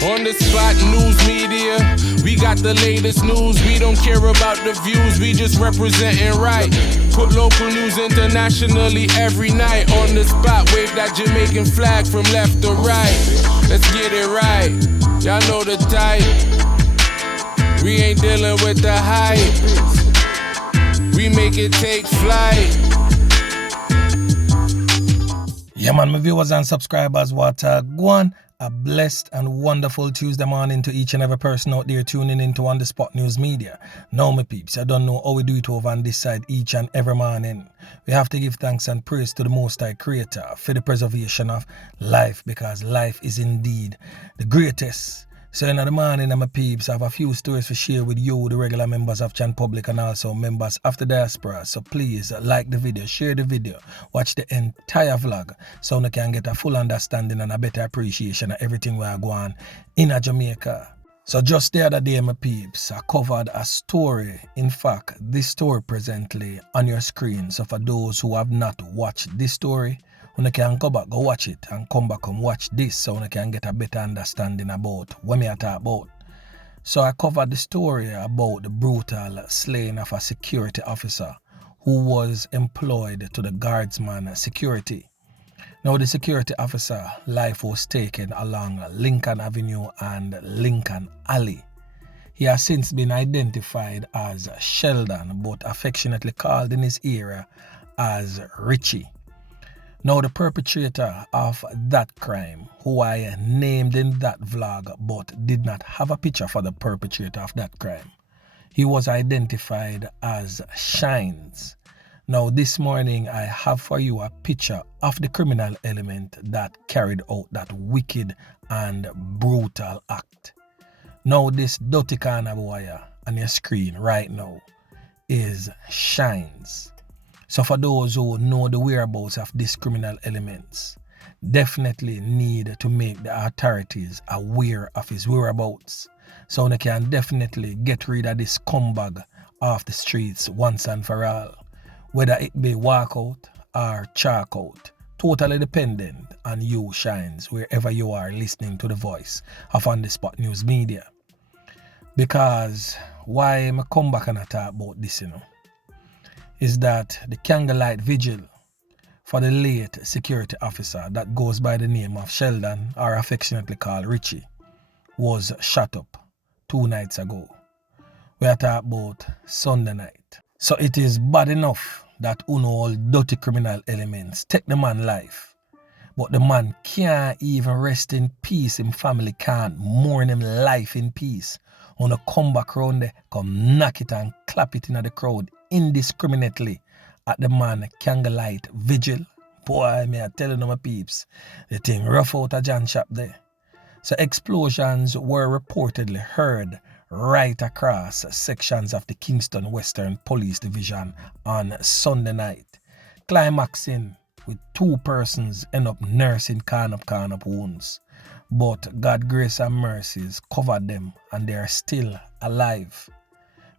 On the spot news media, we got the latest news. We don't care about the views, we just representing right. Put local news internationally every night. On the spot, wave that Jamaican flag from left to right. Let's get it right, y'all know the type. We ain't dealing with the hype. We make it take flight. Yeah man, my viewers and subscribers, what go on. A blessed and wonderful Tuesday morning to each and every person out there tuning into On The Spot News Media. Now my peeps, I don't know how we do it over on this side each and every morning. We have to give thanks and praise to the Most High Creator for the preservation of life, because life is indeed the greatest. So in the morning, my peeps, I have a few stories to share with you, the regular members of Chan Public and also members of the diaspora. So please like the video, share the video, watch the entire vlog so you can get a full understanding and a better appreciation of everything we are going in Jamaica. So just the other day, my peeps, I covered a story. In fact, this story presently on your screen. So for those who have not watched this story, you can go back, go watch it, and come back and watch this so you can get a better understanding about what I talk about. So I covered the story about the brutal slaying of a security officer who was employed to the guardsman security. Now the security officer life was taken along Lincoln Avenue and Lincoln Alley. He has since been identified as Sheldon, but affectionately called in his area as Richie. Now the perpetrator of that crime, who I named in that vlog but did not have a picture for the perpetrator of that crime, he was identified as Shines. Now this morning I have for you a picture of the criminal element that carried out that wicked and brutal act. Now this dirty corner boy on your screen right now is Shines. So for those who know the whereabouts of these criminal elements, definitely need to make the authorities aware of his whereabouts so they can definitely get rid of this scumbag off the streets once and for all. Whether it be walkout or chalk out, totally dependent on you, Shines, wherever you are listening to the voice of On The Spot News Media. Because why I come back and I talk about this, is that the candlelight vigil for the late security officer that goes by the name of Sheldon, or affectionately called Richie, was shot up 2 nights ago. We are talking about Sunday night. So it is bad enough that all dirty criminal elements take the man's life, but the man can't even rest in peace. His family can't mourn him life in peace. Wanna come back round there, come knock it and clap it in the crowd indiscriminately at the man candlelight vigil. Boy, me I telling my peeps, the thing rough out a John shop there. So explosions were reportedly heard right across sections of the Kingston Western Police Division on Sunday night, climaxing with 2 persons end up nursing corn up wounds. But God grace and mercies covered them and they are still alive.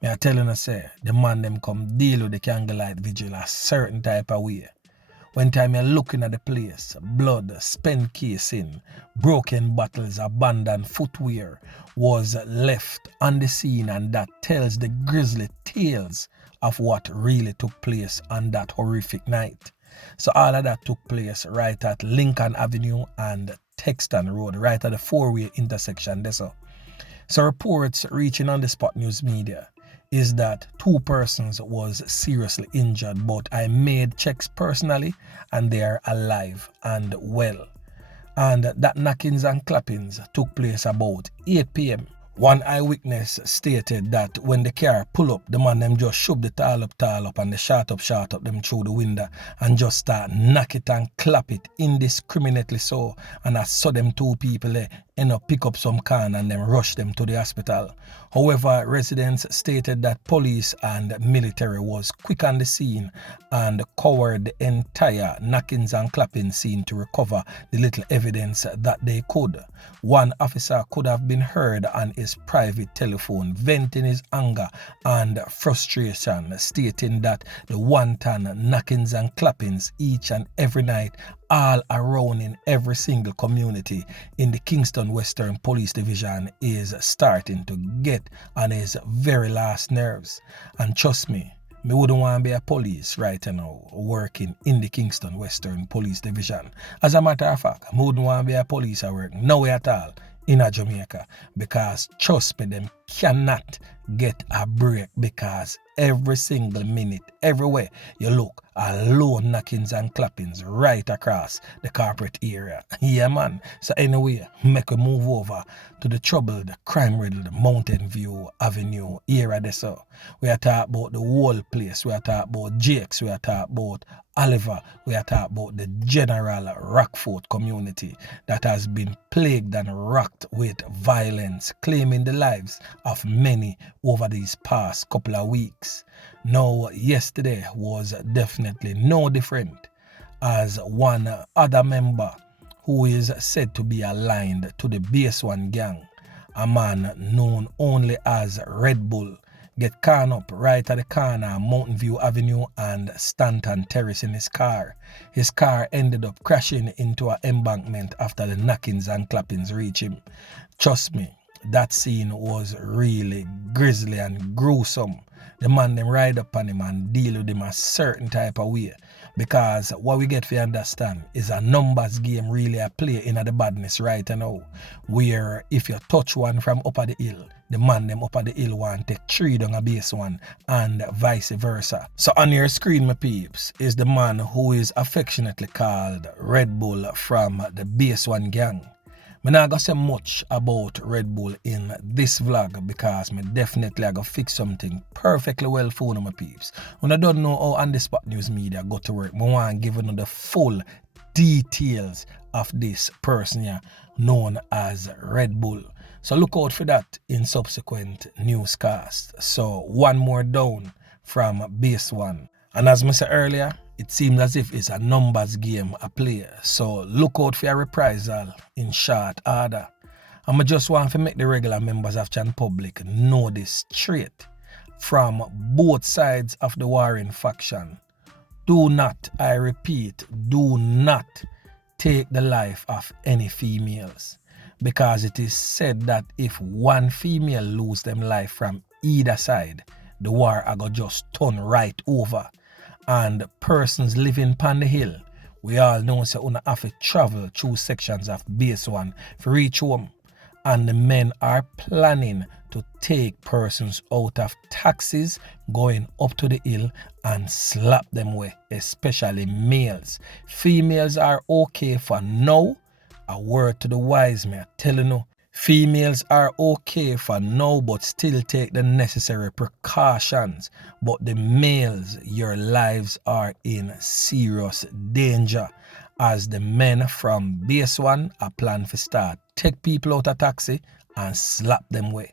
Me I telling you, say, the man them come deal with the candlelight vigil a certain type of way. When time you're looking at the place, blood, spent casing, broken bottles, abandoned footwear was left on the scene, and that tells the grisly tales of what really took place on that horrific night. So all of that took place right at Lincoln Avenue and Texton Road, right at the 4-way intersection there. So reports reaching On The Spot News Media is that 2 persons was seriously injured, but I made checks personally and they are alive and well. And that knockings and clappings took place about 8 p.m. One eyewitness stated that when the car pull up, the man them just shove the tall up and the shot up them through the window and just start knock it and clap it indiscriminately so. And I saw them 2 people end up pick up some can and then rush them to the hospital. However, residents stated that police and military was quick on the scene and covered the entire knockings and clapping scene to recover the little evidence that they could. One officer could have been heard on his private telephone venting his anger and frustration, stating that the wanton knockings and clappings each and every night all around in every single community in the Kingston Western Police Division is starting to get on his very last nerves. And trust me wouldn't want to be a police right now working in the Kingston Western Police Division. As a matter of fact, I wouldn't want to be a police at work nowhere at all in a Jamaica, because trust me, them cannot get a break, because every single minute, everywhere you look, are lone knockings and clappings right across the corporate area. Yeah, man. So anyway, make we move over to the troubled, crime-riddled Mountain View Avenue area there. So we are talking about the whole place. We are talking about Jakes. We are talking about Oliver. We are talking about the general Rockfort community that has been plagued and rocked with violence, claiming the lives of many over these past couple of weeks. Now, yesterday was definitely no different, as one other member who is said to be aligned to the Base One gang, a man known only as Redbull, get caught up right at the corner of Mountain View Avenue and Stanton Terrace in his car. His car ended up crashing into an embankment after the knockings and clappings reached him. Trust me, that scene was really grisly and gruesome. The man them ride up on him and deal with him a certain type of way, because what we get to understand is a numbers game really a play in the badness right now, where if you touch one from up at the hill, the man them up at the hill want take 3 down a Base One, and vice versa. So on your screen, my peeps, is the man who is affectionately called Redbull from the Base One gang. I'm not going to say much about Redbull in this vlog, because I definitely going to fix something perfectly well for my peeps. When I don't know how On The Spot News Media go to work, I want to give you the full details of this person here known as Redbull. So look out for that in subsequent newscasts. So one more down from Base One. And as I said earlier, it seems as if it's a numbers game a play. So look out for a reprisal in short order. And I just want to make the regular members of Chan Public know this straight from both sides of the warring faction. Do not, I repeat, do not take the life of any females, because it is said that if one female lose them life from either side, the war I go just turn right over. And persons living on the hill, we all know say una have to travel through sections of Base One to reach home. And the men are planning to take persons out of taxis going up to the hill and slap them away, especially males. Females are okay for now. A word to the wise man, telling you, females are okay for now, but still take the necessary precautions. But the males, your lives are in serious danger, as the men from Base One are planning to start take people out of taxi and slap them away.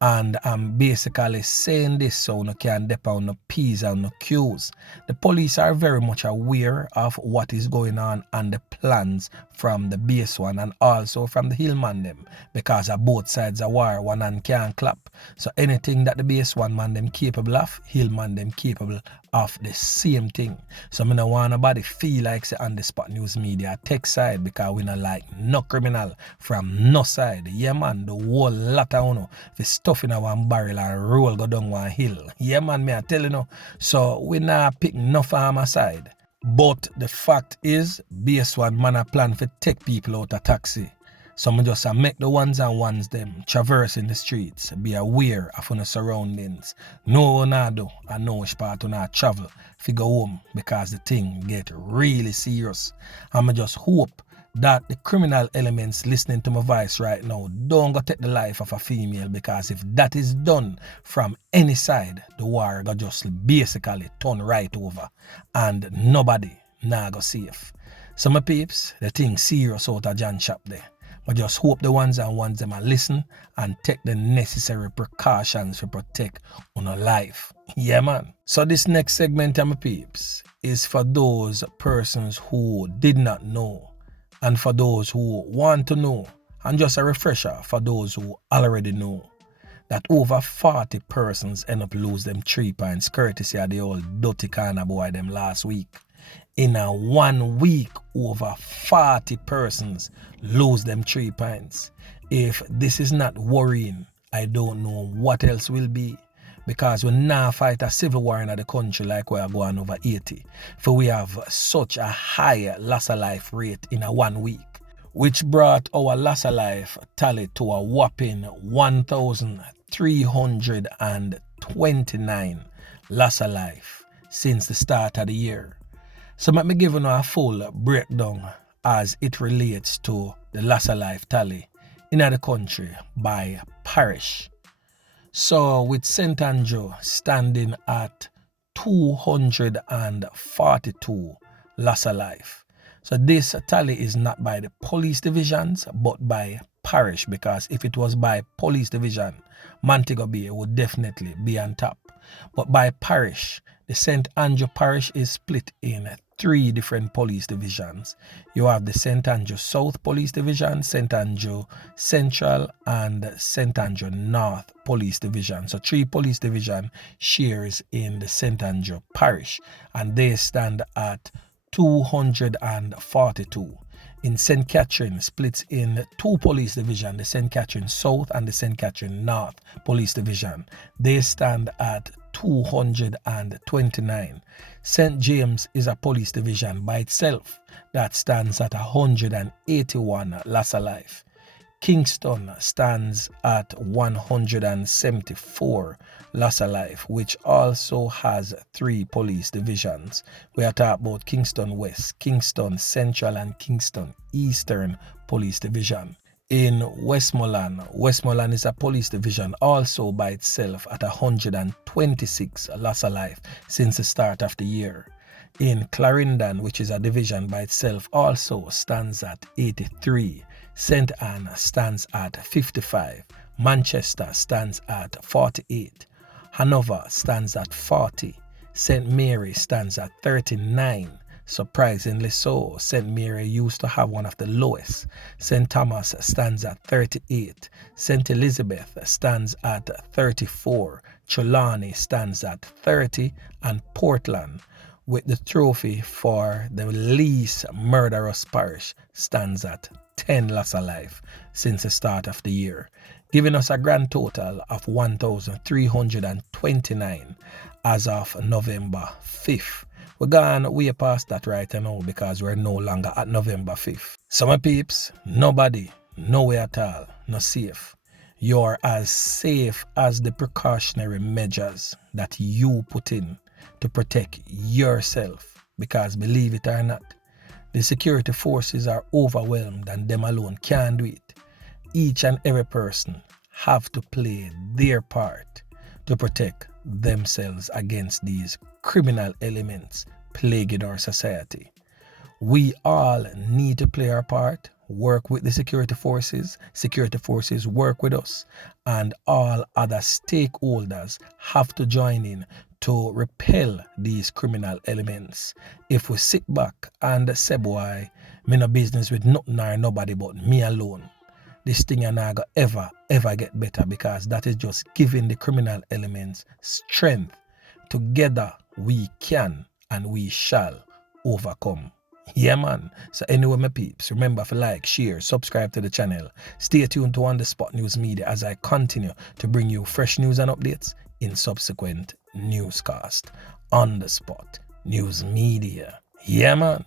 And I'm basically saying this so you can dip on the P's and the Q's. The police are very much aware of what is going on and the plans from the Base One and also from the Hillman them, because of both sides of war, one hand can't clap. So anything that the Base One man them capable of, Hillman them capable of the same thing. So I don't want nobody feel like say On The Spot News Media tech side, because we not like no criminal from no side. Yeah man, the whole lot of uno fi stuff in one barrel and roll go down one hill. Yeah man, me I tell you no. So we not pick no farmer side. But the fact is, Base One man a plan for take people out of taxi. So I just make the ones and ones them traversing the streets be aware of your surroundings. Know what you do and know which part you travel. Figure home, because the thing get really serious. And I just hope that the criminal elements listening to my voice right now don't go take the life of a female, because if that is done from any side, the war go just basically turn right over and nobody nah go safe. So my peeps, the thing serious out of John Shop there. I just hope the ones and ones them are listen and take the necessary precautions to protect on our life. Yeah man. So this next segment of my peeps is for those persons who did not know, and for those who want to know, and just a refresher for those who already know, that over 40 persons end up lose them 3 points courtesy of the old dirty kind of boy them last week. In a 1 week, over 40 persons lose them 3 pints. If this is not worrying, I don't know what else will be. Because we now fight a civil war in the country like we are going over 80. For we have such a high loss of life rate in a 1 week, which brought our loss of life tally to a whopping 1,329 loss of life since the start of the year. So let me give you a full breakdown as it relates to the loss of life tally in the country by parish. So with St. Andrew standing at 242 loss of life. So this tally is not by the police divisions but by parish, because if it was by police division, Montego Bay would definitely be on top. But by parish, the St. Andrew parish is split in 3 different police divisions. You have the St. Andrew South Police Division, St. Andrew Central, and St. Andrew North Police Division. So 3 police division shares in the St. Andrew parish, and they stand at 242. In St. Catherine splits in 2 police divisions, the St. Catherine South and the St. Catherine North Police Division. They stand at 229. St. James is a police division by itself that stands at 181 loss of life. Kingston stands at 174 loss of life, which also has 3 police divisions. We are talking about Kingston West, Kingston Central, and Kingston Eastern Police Division. In Westmoreland is a police division also by itself at 126 loss of life since the start of the year. In Clarendon, which is a division by itself, also stands at 83. St. Anne stands at 55. Manchester stands at 48. Hanover stands at 40. St. Mary stands at 39. Surprisingly so, St. Mary used to have one of the lowest. St. Thomas stands at 38. St. Elizabeth stands at 34. Trelawney stands at 30. And Portland, with the trophy for the least murderous parish, stands at 10 loss of life since the start of the year, giving us a grand total of 1,329 as of November 5th. We're gone way past that right now because we're no longer at November 5th. So my peeps, nobody, nowhere at all, no safe. You're as safe as the precautionary measures that you put in to protect yourself, because believe it or not, the security forces are overwhelmed and them alone can't do it. Each and every person have to play their part to protect themselves against these criminal elements plaguing our society. We all need to play our part, work with the security forces work with us, and all other stakeholders have to join in to repel these criminal elements. If we sit back and say, boy, me no business with nothing or nobody but me alone, this thing are not gonna ever get better, because that is just giving the criminal elements strength. Together we can and we shall overcome. Yeah man. So anyway my peeps, remember to like, share, subscribe to the channel. Stay tuned to On The Spot News Media as I continue to bring you fresh news and updates in subsequent newscast. On The Spot News Media. Yeah man.